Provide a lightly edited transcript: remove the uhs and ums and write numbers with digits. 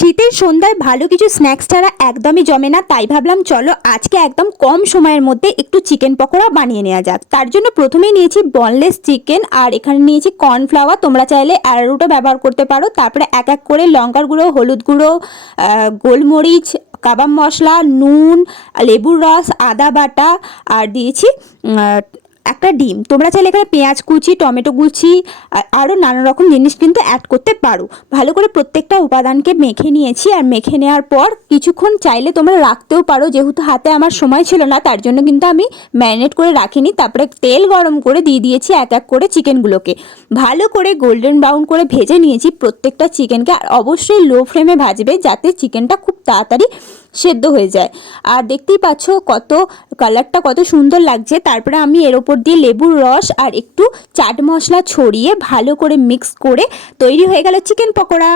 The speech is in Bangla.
শীতের সন্ধ্যায় ভালো কিছু স্ন্যাক্স ছাড়া একদমই জমে না, তাই ভাবলাম চলো আজকে একদম কম সময়ের মধ্যে একটু চিকেন পকোড়া বানিয়ে নেওয়া যাক। তার জন্য প্রথমেই নিয়েছি বনলেস চিকেন, আর এখানে নিয়েছি কর্নফ্লাওয়ার, তোমরা চাইলে অ্যারারুটও ব্যবহার করতে পারো। তারপরে এক এক করে লঙ্কার গুঁড়ো, হলুদ গুঁড়ো, গোলমরিচ, কাবাব মশলা, নুন, লেবুর রস, আদা বাটা, আর দিয়েছি একটা ডিম। তোমরা চাইলে এখানে পেঁয়াজ কুচি, টমেটো কুচি, আরও নানা রকম জিনিস কিন্তু অ্যাড করতে পারো। ভালো করে প্রত্যেকটা উপাদানকে মেখে নিয়েছি, আর মেখে নেওয়ার পর কিছুক্ষণ চাইলে তোমরা রাখতেও পারো, যেহেতু হাতে আমার সময় ছিল না তার জন্য কিন্তু আমি ম্যারিনেট করে রাখিনি। তারপরে তেল গরম করে দিয়ে দিয়েছি এক এক করে চিকেনগুলোকে, ভালো করে গোল্ডেন ব্রাউন করে ভেজে নিয়েছি প্রত্যেকটা চিকেনকে। আর অবশ্যই লো ফ্লেমে ভাজবে যাতে চিকেনটা খুব তাড়াতাড়ি সেদ্ধ হয়ে যায়। আর দেখতেই পাচ্ছ কত কালারটা কত সুন্দর লাগছে। তারপরে আমি এর ওপর দিয়ে লেবুর রস আর একটু চাট মশলা ছড়িয়ে ভালো করে মিক্স করে তৈরি হয়ে গেল চিকেন পকোড়া।